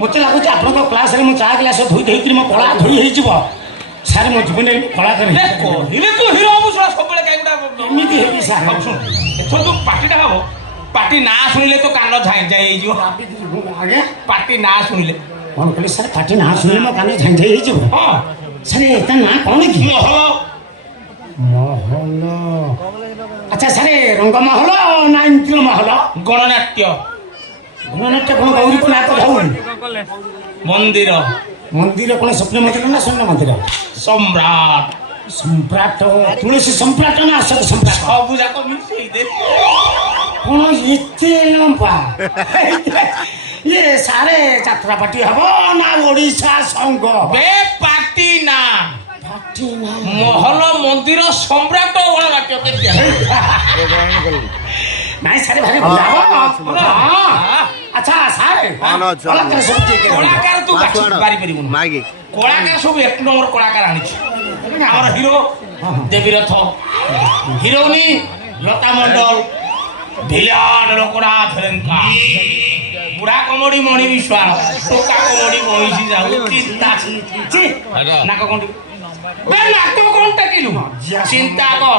ମୋତେ ଲାଗୁଛି ଆପଣଙ୍କ କ୍ଲାସ୍ରେ ମୁଁ ଚା ଗ୍ଲାସ୍ ଧୋଇ ଦେଇକିରି ମୋ କଳା ଧୋଇ ହେଇଯିବ ସାର୍ ମୋ ଜୀବନରେ କଳାକାର କହିଲେ ତୁ ହିରୋ ହବୁ ଶୁଣ ସବୁବେଳେ କାଇଗୁଡ଼ା ଏମିତି ହେବି ସାର୍ ଶୁଣ ଏଥର ତୁ ପାର୍ଟିଟା ହବ ପାର୍ଟି ନାଁ ଶୁଣିଲେ ତ କାନ ଝାଇଁ ଝାଇଁ ହେଇଯିବ ଆଜ୍ଞା ପାର୍ଟି ନାଁ ଶୁଣିଲେ କ'ଣ କହିଲେ ସାର୍ ପାଟି ନାଁ ଶୁଣିଲେ ମୋ କାନ ଝାଇଁ ଝାଇଁ ହେଇଯିବ ହଁ ସାର୍ ତା ନାଁ କ'ଣ କି ମହଲ ମହଲ ଆଚ୍ଛା ସାର୍ ରଙ୍ଗମହଲ ନା ଇନ୍ଦ୍ର ମହଲ ଗଣନାଟ୍ୟ ଗଣନାଟ୍ୟ କ'ଣ ଗୌରୀକୁ ନାଁ ତ ଧଉନି ମନ୍ଦିର ମନ୍ଦିର କ'ଣ ସ୍ୱପ୍ନ ମନ୍ଦିର ନା ସ୍ୱର୍ଣ୍ଣ ମନ୍ଦିର ସମ୍ରାଟ ସମ୍ରାଟ ତୁଳସୀ ସମ୍ରାଟ ନା ଅଶୋକ ସମ୍ରାଟ ସବୁ ଯାକ ମିଶେଇ ଦେ କ'ଣ ଏତେ ଲମ୍ବା ଇଏ ସାରେ ଯାତ୍ରା ପାର୍ଟି ହବ ନା ଓଡ଼ିଶା ସଂଘ ବେ ପାର୍ଟି ନା ପାର୍ଟି ନା ମହଲ ମନ୍ଦିର ସମ୍ରାଟ ଗଣନାଟ୍ୟ କେତେ ନାଇଁ ସାରେ ଭାରି ଭଲ ହବ ଆଚ୍ଛା ସାର୍ କଳାକାର ସବୁ କିଏ କିଏ ରହିବେ? କଳାକାର ତୁ ବାଛି ପାରିପାରିବୁନି କଳାକାର ସବୁ ଏକ ନମ୍ବର କଳାକାର ଆଣିଛି ଆମର ହିରୋ ଦେବୀରଥ ହିରୋଇନି ଲତା ମଣ୍ଡଳ ଭିଲାନ ଲୋକନାଥ ରେଙ୍କା ବୁଢା କମଡି ମଣି ବିଶ୍ୱାଳ ଟୋକା କମଡି ମହିଷୀ ଯାଉ ନାକ କଣ୍ଠି ନାକ କଣ ଟେକିଲୁ ଚିନ୍ତା କର